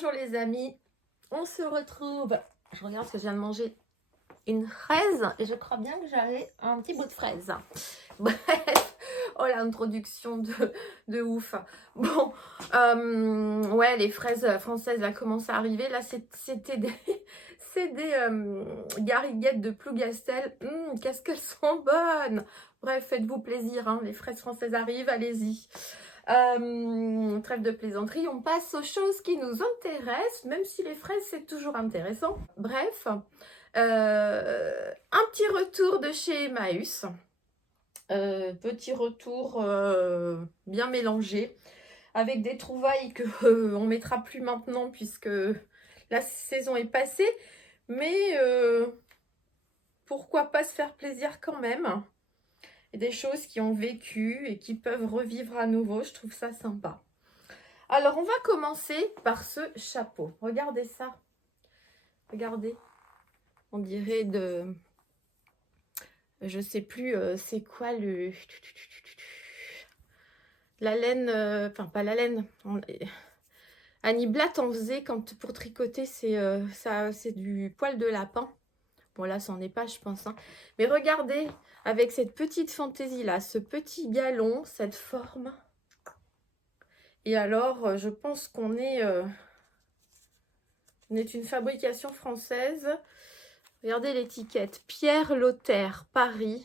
Bonjour les amis, on se retrouve. Je regarde ce que je viens de manger une fraise et je crois bien que j'avais un petit bout de fraise. Bref, oh l'introduction de ouf. Bon, ouais, les fraises françaises là commencent à arriver. Là, c'était des, c'est des gariguettes de Plougastel. Qu'est-ce qu'elles sont bonnes! Bref, faites-vous plaisir, hein, les fraises françaises arrivent, allez-y. Trêve de plaisanterie, on passe aux choses qui nous intéressent, même si les fraises c'est toujours intéressant. Bref, un petit retour de chez Emmaüs, petit retour bien mélangé, avec des trouvailles que on mettra plus maintenant puisque la saison est passée, mais pourquoi pas se faire plaisir quand même. Et des choses qui ont vécu et qui peuvent revivre à nouveau, je trouve ça sympa. Alors, on va commencer par ce chapeau. Regardez ça. Regardez. On dirait de... Je sais plus, c'est quoi le... La laine... Enfin, pas la laine. Annie Blatt en faisait quand pour tricoter, c'est du poil de lapin. Bon, là, c'en est pas, je pense. Hein. Mais regardez, avec cette petite fantaisie-là, ce petit galon, cette forme. Et alors, je pense qu'on est une fabrication française. Regardez l'étiquette. Pierre Lothaire, Paris.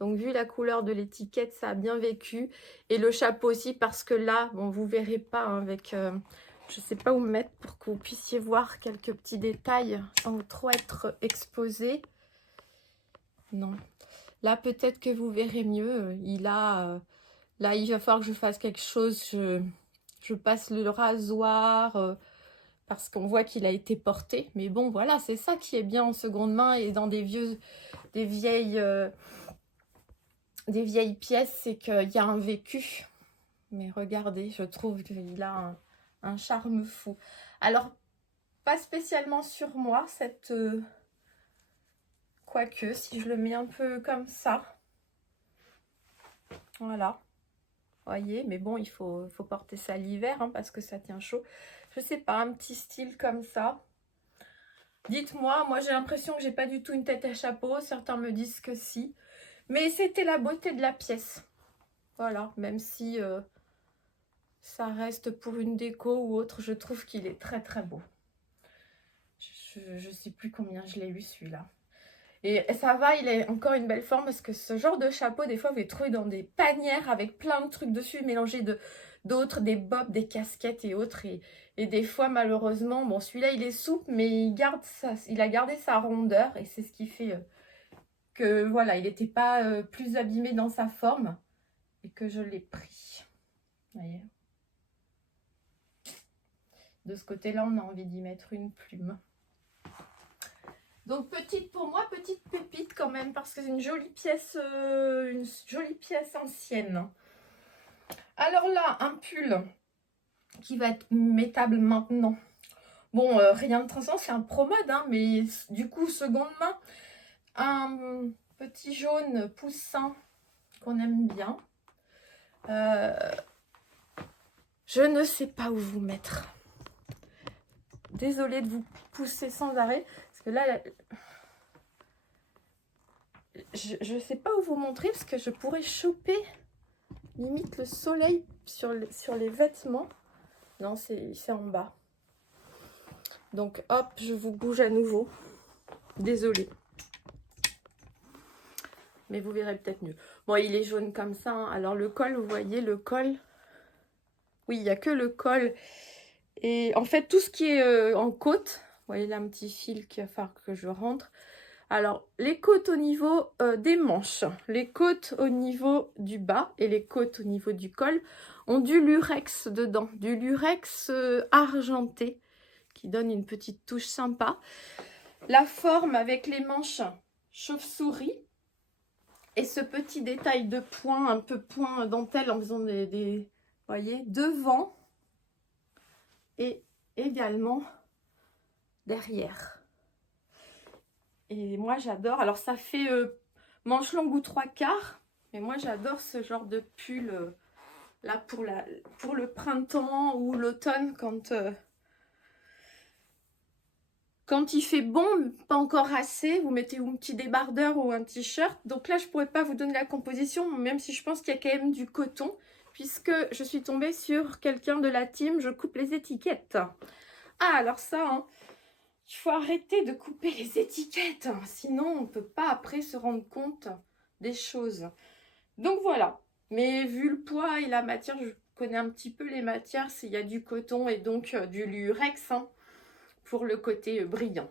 Donc, vu la couleur de l'étiquette, ça a bien vécu. Et le chapeau aussi, parce que là, bon, vous verrez pas hein, avec... je sais pas où me mettre pour que vous puissiez voir quelques petits détails sans trop être exposé. Non. Là, peut-être que vous verrez mieux. Là, il va falloir que je fasse quelque chose. Je passe le rasoir parce qu'on voit qu'il a été porté. Mais bon, voilà, c'est ça qui est bien en seconde main et dans des vieilles pièces, c'est qu'il y a un vécu. Mais regardez, je trouve qu'il a un charme fou. Alors, pas spécialement sur moi, cette... Quoique, si je le mets un peu comme ça. Voilà. Voyez, mais bon, il faut porter ça l'hiver hein, parce que ça tient chaud. Je sais pas, un petit style comme ça. Dites-moi, moi j'ai l'impression que j'ai pas du tout une tête à chapeau. Certains me disent que si. Mais c'était la beauté de la pièce. Voilà, même si ça reste pour une déco ou autre, je trouve qu'il est très très beau. Je sais plus combien je l'ai eu celui-là. Et ça va, il est encore une belle forme parce que ce genre de chapeau, des fois, vous les trouvez dans des panières avec plein de trucs dessus, mélangés d'autres, des bobs, des casquettes et autres. Et des fois, malheureusement, bon, celui-là, il est souple, mais il a gardé sa rondeur et c'est ce qui fait que, voilà, il n'était pas plus abîmé dans sa forme et que je l'ai pris. Vous voyez ? De ce côté-là, on a envie d'y mettre une plume. Donc petite pour moi, petite pépite quand même, parce que c'est une jolie pièce ancienne. Alors là, un pull qui va être mettable maintenant. Bon, rien de transcendant, c'est un pro mode, hein, mais du coup, seconde main. Un petit jaune poussin qu'on aime bien. Je ne sais pas où vous mettre. Désolée de vous pousser sans arrêt, parce que là... Je ne sais pas où vous montrer parce que je pourrais choper limite le soleil sur les vêtements. Non, c'est en bas. Donc hop, je vous bouge à nouveau. Désolée. Mais vous verrez peut-être mieux. Bon, il est jaune comme ça. Hein. Alors le col, vous voyez, le col. Oui, il n'y a que le col. Et en fait, tout ce qui est en côte. Vous voyez là un petit fil qu'il va falloir que je rentre. Alors, les côtes au niveau des manches, les côtes au niveau du bas et les côtes au niveau du col ont du lurex dedans, du lurex argenté qui donne une petite touche sympa. La forme avec les manches chauve-souris et ce petit détail de point, un peu point dentelle en faisant des voyez, devant et également derrière. Et moi, j'adore. Alors, ça fait manche longue ou 3/4. Mais moi, j'adore ce genre de pull là pour le printemps ou l'automne quand il fait bon, pas encore assez, vous mettez un petit débardeur ou un t-shirt. Donc là, je pourrais pas vous donner la composition, même si je pense qu'il y a quand même du coton, puisque je suis tombée sur quelqu'un de la team, je coupe les étiquettes. Ah, alors ça, hein, il faut arrêter de couper les étiquettes, hein, sinon on ne peut pas après se rendre compte des choses. Donc voilà, mais vu le poids et la matière, je connais un petit peu les matières, il y a du coton et donc du lurex, hein, pour le côté brillant.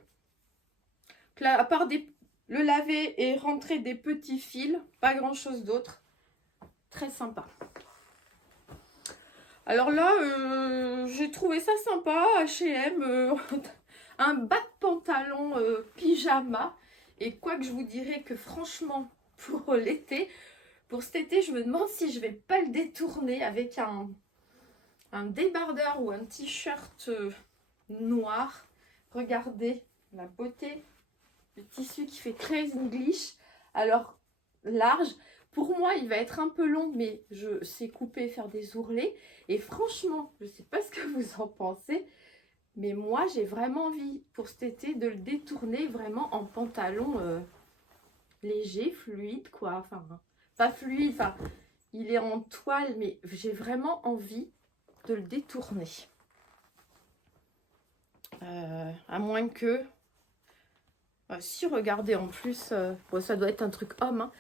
Là, à part le laver et rentrer des petits fils, pas grand chose d'autre. Très sympa. Alors là, j'ai trouvé ça sympa, H&M, un bas de pantalon pyjama. Et quoi que je vous dirais que franchement, pour l'été, pour cet été, je me demande si je vais pas le détourner avec un débardeur ou un t-shirt noir. Regardez la beauté. Le tissu qui fait très English. Alors, large. Pour moi, il va être un peu long, mais je sais couper, faire des ourlets. Et franchement, je ne sais pas ce que vous en pensez, mais moi, j'ai vraiment envie pour cet été de le détourner vraiment en pantalon léger, fluide, quoi. Enfin, pas fluide, enfin, il est en toile, mais j'ai vraiment envie de le détourner. À moins que... si, regardez, en plus, bon, ça doit être un truc homme, hein.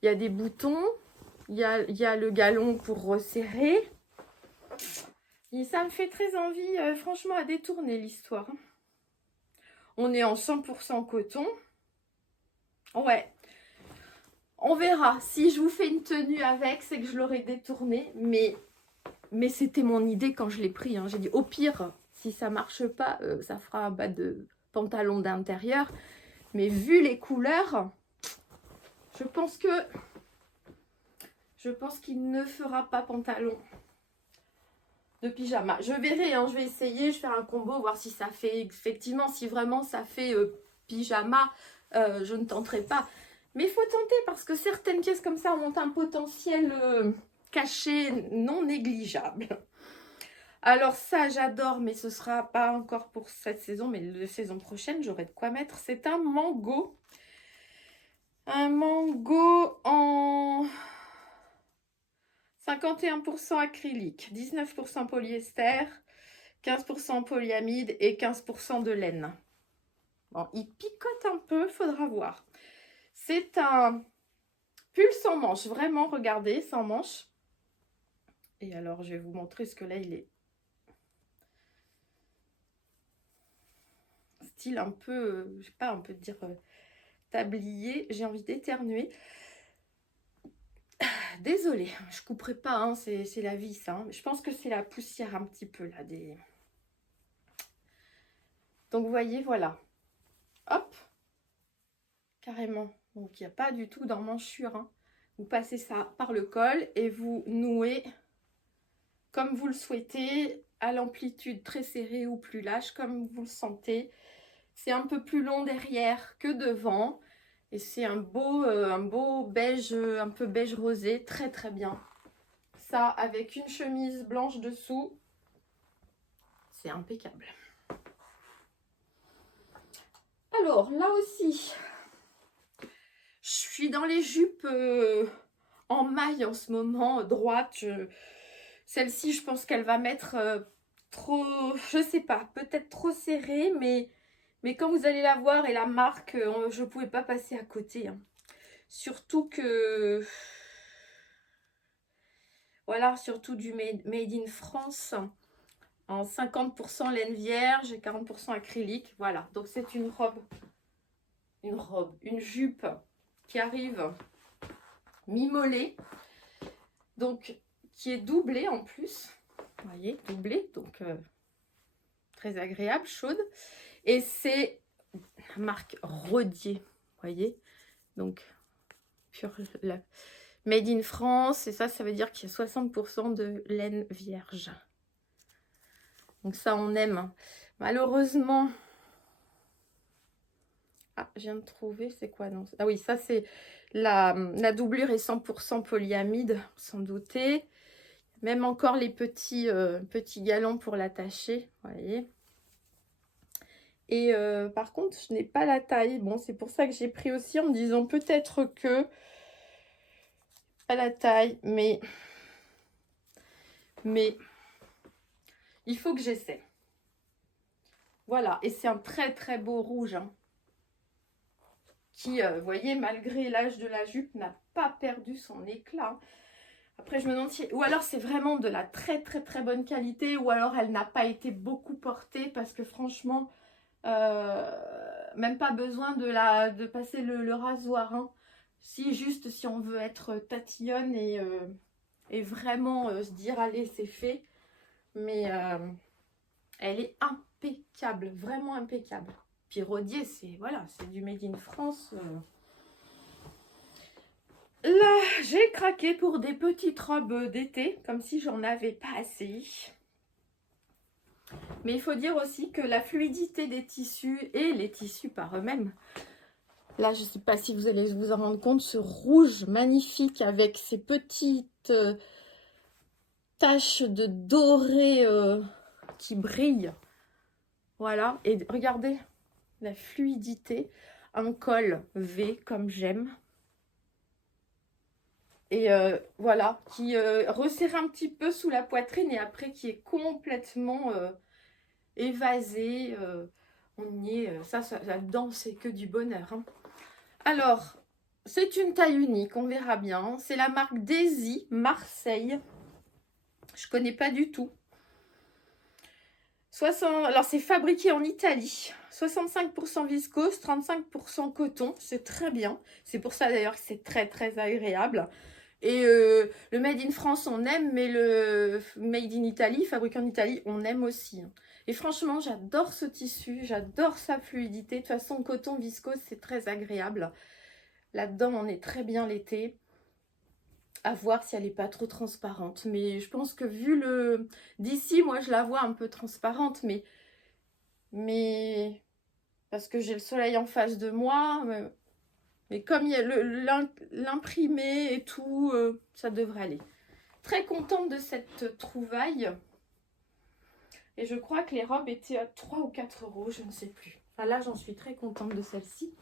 Il y a des boutons, il y a le galon pour resserrer. Et ça me fait très envie, franchement, à détourner l'histoire. On est en 100% coton. Ouais. On verra. Si je vous fais une tenue avec, c'est que je l'aurais détourné. Mais c'était mon idée quand je l'ai pris, hein. J'ai dit, au pire, si ça marche pas, ça fera un bas de pantalon d'intérieur. Mais vu les couleurs, je pense qu'il ne fera pas pantalon de pyjama. Je verrai, hein, je vais essayer, je vais faire un combo, voir si ça fait, effectivement, si vraiment ça fait pyjama, je ne tenterai pas. Mais il faut tenter parce que certaines pièces comme ça ont un potentiel caché non négligeable. Alors ça, j'adore, mais ce sera pas encore pour cette saison, mais la saison prochaine, j'aurai de quoi mettre. C'est un mango. Un mango en 51% acrylique, 19% polyester, 15% polyamide et 15% de laine. Bon, il picote un peu, faudra voir. C'est un pull sans manche, vraiment, regardez, sans manche. Et alors, je vais vous montrer ce que là, il est. Style un peu, je sais pas, on peut dire tablier. J'ai envie d'éternuer. Désolée, je couperai pas, hein, c'est la vis. Hein. Je pense que c'est la poussière un petit peu là. Donc, vous voyez, voilà. Hop. Carrément. Donc, il n'y a pas du tout d'emmanchure. Hein. Vous passez ça par le col et vous nouez comme vous le souhaitez, à l'amplitude très serrée ou plus lâche, comme vous le sentez. C'est un peu plus long derrière que devant. Et c'est un beau beige, un peu beige rosé, très très bien. Ça, avec une chemise blanche dessous, c'est impeccable. Alors, là aussi, je suis dans les jupes en maille en ce moment, droite. Celle-ci, je pense qu'elle va mettre trop, je sais pas, peut-être trop serrée, mais quand vous allez la voir et la marque, je ne pouvais pas passer à côté. Hein. Surtout que, voilà, surtout du made in France, en 50% laine vierge et 40% acrylique. Voilà, donc c'est une jupe qui arrive mi-mollet, donc qui est doublée en plus. Vous voyez, doublée, donc très agréable, chaude. Et c'est la marque Rodier, vous voyez. Donc, made in France. Et ça veut dire qu'il y a 60% de laine vierge. Donc ça, on aime. Malheureusement... Ah, je viens de trouver, c'est quoi non? Ah oui, ça c'est la doublure est 100% polyamide, sans douter. Même encore les petits galons pour l'attacher, vous voyez. Et par contre, je n'ai pas la taille. Bon, c'est pour ça que j'ai pris aussi en me disant peut-être que... Pas la taille, mais il faut que j'essaie. Voilà, et c'est un très très beau rouge. Hein, qui, vous voyez, malgré l'âge de la jupe, n'a pas perdu son éclat. Après, je me demande si... Ou alors, c'est vraiment de la très très très bonne qualité, ou alors elle n'a pas été beaucoup portée, parce que franchement... même pas besoin de passer le rasoir. Hein. Si on veut être tatillonne et vraiment se dire allez c'est fait. Mais elle est impeccable, vraiment impeccable. Puis Rodier c'est voilà, c'est du made in France. Là j'ai craqué pour des petites robes d'été, comme si j'en avais pas assez. Mais il faut dire aussi que la fluidité des tissus et les tissus par eux-mêmes. Là, je ne sais pas si vous allez vous en rendre compte, ce rouge magnifique avec ces petites taches de doré qui brillent. Voilà, et regardez la fluidité. Un col V comme j'aime. Et voilà, qui resserre un petit peu sous la poitrine et après qui est complètement... évasé, on y est, ça là-dedans c'est que du bonheur. Hein. Alors, c'est une taille unique, on verra bien. C'est la marque Daisy, Marseille. Je connais pas du tout. Alors, c'est fabriqué en Italie. 65% viscose, 35% coton. C'est très bien. C'est pour ça d'ailleurs que c'est très très agréable. Et le Made in France, on aime, mais le Made in Italy, fabriqué en Italie, on aime aussi. Et franchement, j'adore ce tissu, j'adore sa fluidité. De toute façon, coton viscose, c'est très agréable. Là-dedans, on est très bien l'été. À voir si elle n'est pas trop transparente. Mais je pense que vu le... D'ici, moi, je la vois un peu transparente, mais... Parce que j'ai le soleil en face de moi... Mais comme il y a l'imprimé et tout, ça devrait aller. Très contente de cette trouvaille. Et je crois que les robes étaient à 3 ou 4 euros, je ne sais plus. Enfin là, j'en suis très contente de celle-ci.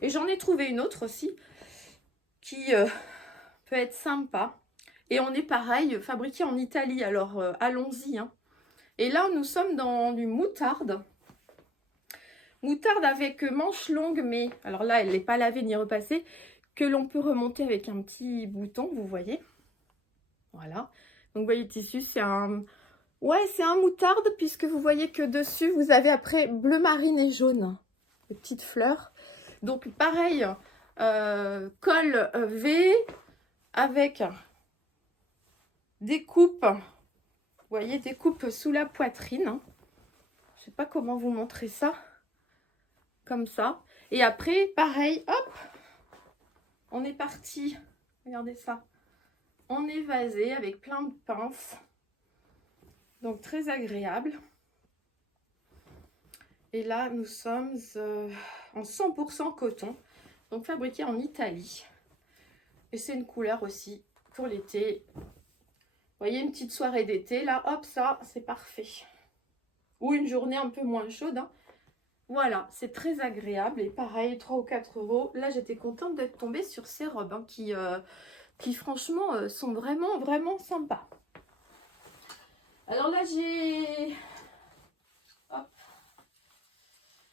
Et j'en ai trouvé une autre aussi, qui peut être sympa. Et on est pareil, fabriqué en Italie, alors allons-y. Hein. Et là, nous sommes dans du moutarde. Moutarde avec manche longue, mais alors là, elle n'est pas lavée ni repassée, que l'on peut remonter avec un petit bouton, vous voyez. Voilà. Donc, vous voyez le tissu, c'est un... Ouais, c'est un moutarde, puisque vous voyez que dessus, vous avez après bleu marine et jaune. Les petites fleurs. Donc, pareil, col V avec des coupes. Vous voyez, des coupes sous la poitrine. Hein. Je sais pas comment vous montrer ça. Comme ça. Et après, pareil, hop, on est parti. Regardez ça. On est vasé avec plein de pinces. Donc, très agréable. Et là, nous sommes en 100% coton. Donc, fabriqué en Italie. Et c'est une couleur aussi pour l'été. Vous voyez, une petite soirée d'été. Là, hop, ça, c'est parfait. Ou une journée un peu moins chaude, hein. Voilà, c'est très agréable et pareil, 3 ou 4 euros. Là, j'étais contente d'être tombée sur ces robes hein, qui franchement, sont vraiment, vraiment sympas. Alors là,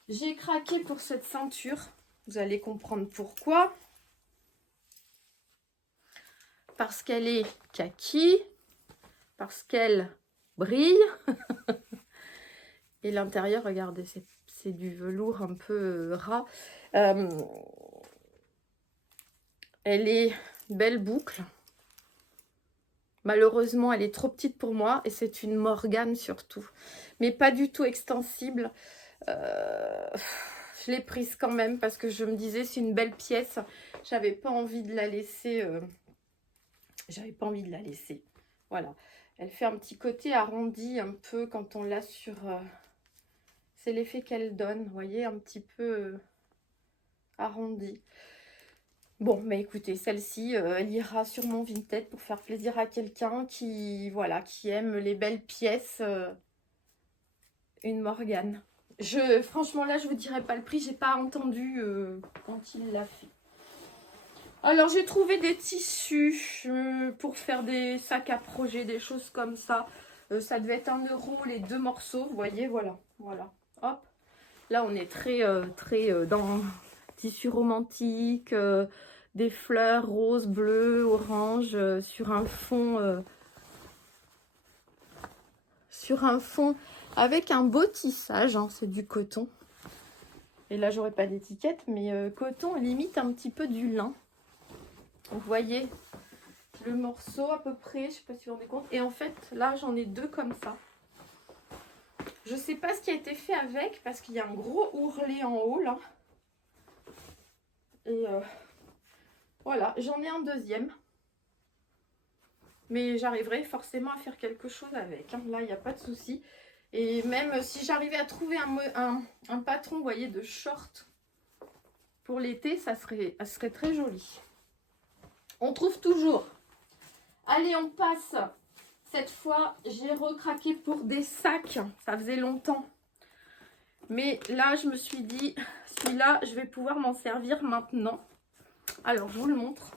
j'ai craqué pour cette ceinture. Vous allez comprendre pourquoi. Parce qu'elle est kaki, parce qu'elle brille. Et l'intérieur, regardez, c'est du velours un peu ras. Elle est belle boucle. Malheureusement, elle est trop petite pour moi et c'est une Morgane surtout. Mais pas du tout extensible. Je l'ai prise quand même parce que je me disais c'est une belle pièce. J'avais pas envie de la laisser. Voilà. Elle fait un petit côté arrondi un peu quand on l'a sur... C'est l'effet qu'elle donne, vous voyez, un petit peu arrondi. Bon, mais écoutez, celle-ci, elle ira sur mon Vinted pour faire plaisir à quelqu'un qui, voilà, qui aime les belles pièces. Une Morgane. Franchement, là, je vous dirai pas le prix. J'ai pas entendu quand il l'a fait. Alors, j'ai trouvé des tissus pour faire des sacs à projet, des choses comme ça. Ça devait être 1 € les 2 morceaux. Vous voyez, voilà. Voilà. Hop. Là, on est très dans tissu romantique, des fleurs roses, bleues, orange, sur un fond avec un beau tissage. Hein, c'est du coton. Et là, j'aurais pas d'étiquette, mais coton limite un petit peu du lin. Vous voyez le morceau à peu près, je sais pas si vous vous rendez compte. Et en fait, là, j'en ai 2 comme ça. Je sais pas ce qui a été fait avec, parce qu'il y a un gros ourlet en haut, là. Et voilà, j'en ai un deuxième. Mais j'arriverai forcément à faire quelque chose avec. Hein. Là, il n'y a pas de souci. Et même si j'arrivais à trouver un patron, vous voyez, de short pour l'été, ça serait très joli. On trouve toujours. Allez, on passe. Cette fois, j'ai recraqué pour des sacs. Ça faisait longtemps. Mais là, je me suis dit, celui-là, je vais pouvoir m'en servir maintenant. Alors, je vous le montre.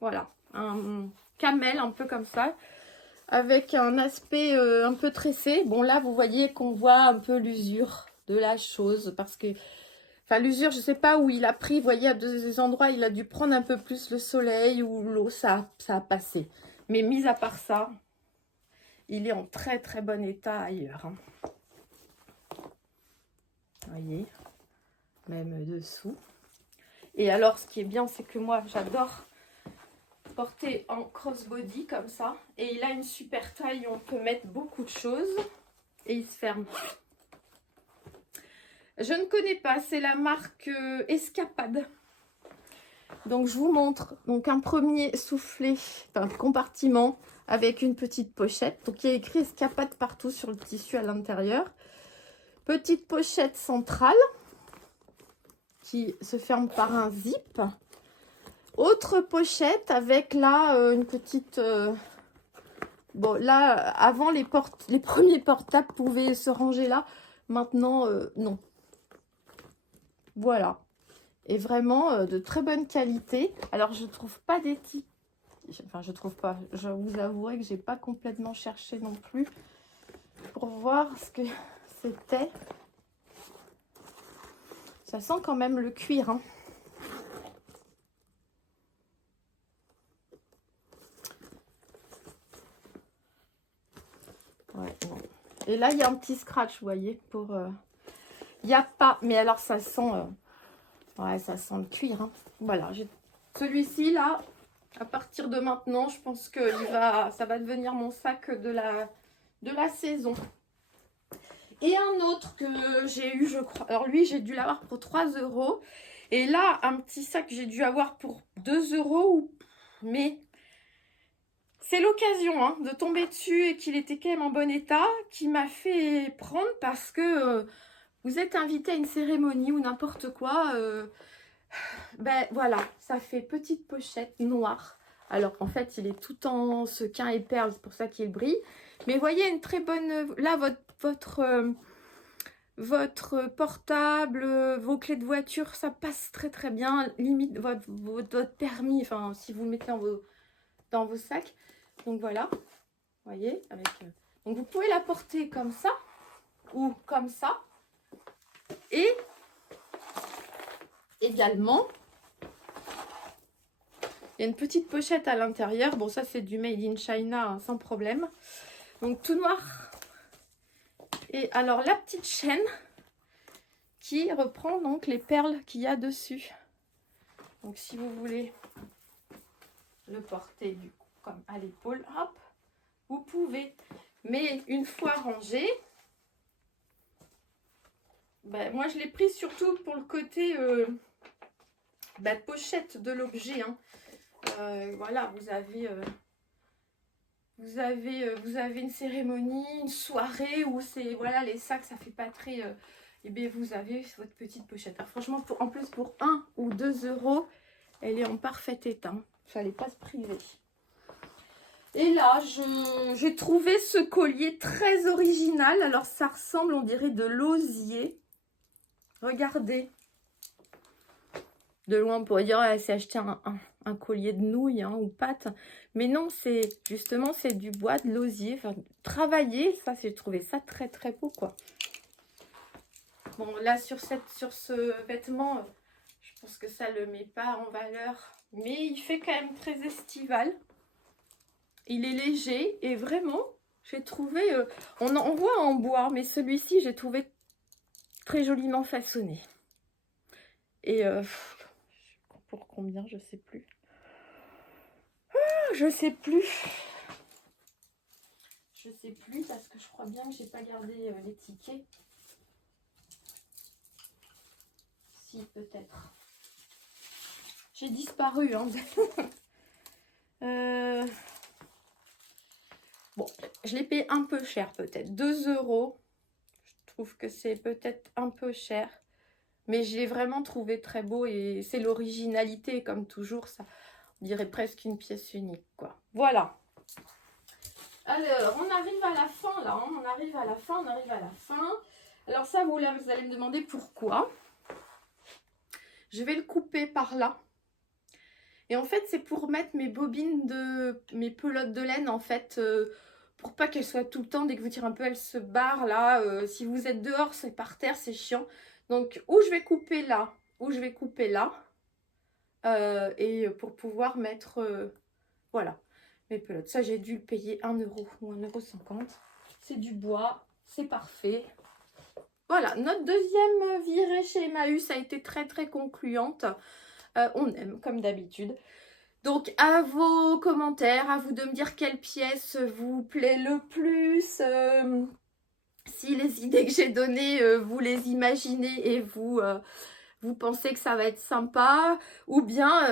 Voilà, un camel un peu comme ça. Avec un aspect un peu tressé. Bon, là, vous voyez qu'on voit un peu l'usure de la chose. Parce que, enfin, l'usure, je ne sais pas où il a pris. Vous voyez, à des endroits, il a dû prendre un peu plus le soleil ou l'eau. Ça a passé. Mais mis à part ça, il est en très très bon état ailleurs. Hein. Vous voyez, même dessous. Et alors, ce qui est bien, c'est que moi, j'adore porté en crossbody comme ça. Et il a une super taille où on peut mettre beaucoup de choses. Et il se ferme. Je ne connais pas. C'est la marque Escapade. Donc, je vous montre. Donc, un premier soufflet, enfin, compartiment avec une petite pochette. Donc, il y a écrit Escapade partout sur le tissu à l'intérieur. Petite pochette centrale qui se ferme par un zip. Autre pochette avec là une petite... bon là, avant les premiers portables pouvaient se ranger là. Maintenant, non. Voilà. Et vraiment de très bonne qualité. Alors, je trouve pas d'étiquette. Enfin, je trouve pas. Je vous avouerai que j'ai pas complètement cherché non plus pour voir ce que c'était. Ça sent quand même le cuir, hein. Ouais, bon. Et là, il y a un petit scratch, vous voyez, pour... Il n'y a pas... Mais alors, ça sent... ouais, ça sent le cuir, hein. Voilà, celui-ci, là, à partir de maintenant, je pense que ça va devenir mon sac de la saison. Et un autre que j'ai eu, je crois... Alors, lui, j'ai dû l'avoir pour 3 €. Et là, un petit sac que j'ai dû avoir pour 2 €. Mais... c'est l'occasion hein, de tomber dessus et qu'il était quand même en bon état qui m'a fait prendre parce que vous êtes invité à une cérémonie ou n'importe quoi. Ben voilà, ça fait petite pochette noire. Alors en fait, il est tout en sequin et perles, c'est pour ça qu'il brille. Mais vous voyez, une très bonne... Là, votre portable, vos clés de voiture, ça passe très très bien. Limite votre permis, enfin si vous le mettez dans vos sacs. Donc voilà, vous voyez, avec... donc vous pouvez la porter comme ça ou comme ça. Et également, il y a une petite pochette à l'intérieur. Bon, ça c'est du Made in China, hein, sans problème. Donc tout noir. Et alors la petite chaîne qui reprend donc les perles qu'il y a dessus. Donc si vous voulez le porter du coup comme à l'épaule, hop, vous pouvez. Mais une fois rangé, ben, moi je l'ai pris surtout pour le côté pochette de l'objet. Hein. Voilà, vous avez une cérémonie, une soirée où c'est voilà les sacs, ça fait pas très. Et bien vous avez votre petite pochette. Alors, franchement, en plus pour 1 ou 2 €, Elle est en parfait état. Fallait pas se priver. Et là, j'ai trouvé ce collier très original. Alors, ça ressemble, on dirait, de l'osier. Regardez. De loin, on pourrait dire, elle s'est acheté un collier de nouilles hein, ou pâte. Mais non, c'est justement, c'est du bois, de l'osier. Enfin, travaillé, ça, j'ai trouvé ça très, très beau, quoi. Bon, là, sur ce vêtement, je pense que ça ne le met pas en valeur. Mais il fait quand même très estival. Il est léger et vraiment, j'ai trouvé... on voit en bois, mais celui-ci, j'ai trouvé très joliment façonné. Et pour combien, je sais plus. Je sais plus. Je sais plus parce que je crois bien que j'ai pas gardé les tickets. Si, peut-être. J'ai disparu, hein. Bon, je l'ai payé un peu cher peut-être. 2 €. Je trouve que c'est peut-être un peu cher. Mais je l'ai vraiment trouvé très beau et c'est l'originalité comme toujours. Ça, on dirait presque une pièce unique, quoi. Voilà. Alors, on arrive à la fin là. Hein. On arrive à la fin. Alors ça, vous allez me demander pourquoi. Je vais le couper par là. Et en fait, c'est pour mettre mes bobines mes pelotes de laine, en fait, pour pas qu'elles soient tout le temps, dès que vous tirez un peu, elles se barrent là. Si vous êtes dehors, c'est par terre, c'est chiant. Donc, ou je vais couper là, ou je vais couper là. Et pour pouvoir mettre, voilà, mes pelotes. Ça, j'ai dû le payer 1 € ou 1,50 €. C'est du bois, c'est parfait. Voilà, notre deuxième virée chez Emmaüs a été très, très concluante. On aime, comme d'habitude. Donc, à vos commentaires, à vous de me dire quelle pièce vous plaît le plus. Si les idées que j'ai données, vous les imaginez et vous pensez que ça va être sympa. Ou bien,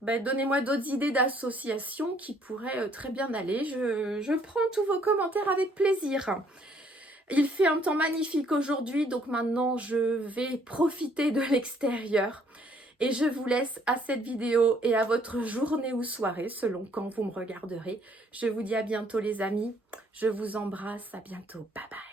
donnez-moi d'autres idées d'associations qui pourraient très bien aller. Je prends tous vos commentaires avec plaisir. Il fait un temps magnifique aujourd'hui, donc maintenant je vais profiter de l'extérieur. Et je vous laisse à cette vidéo et à votre journée ou soirée, selon quand vous me regarderez. Je vous dis à bientôt les amis. Je vous embrasse, à bientôt. Bye bye.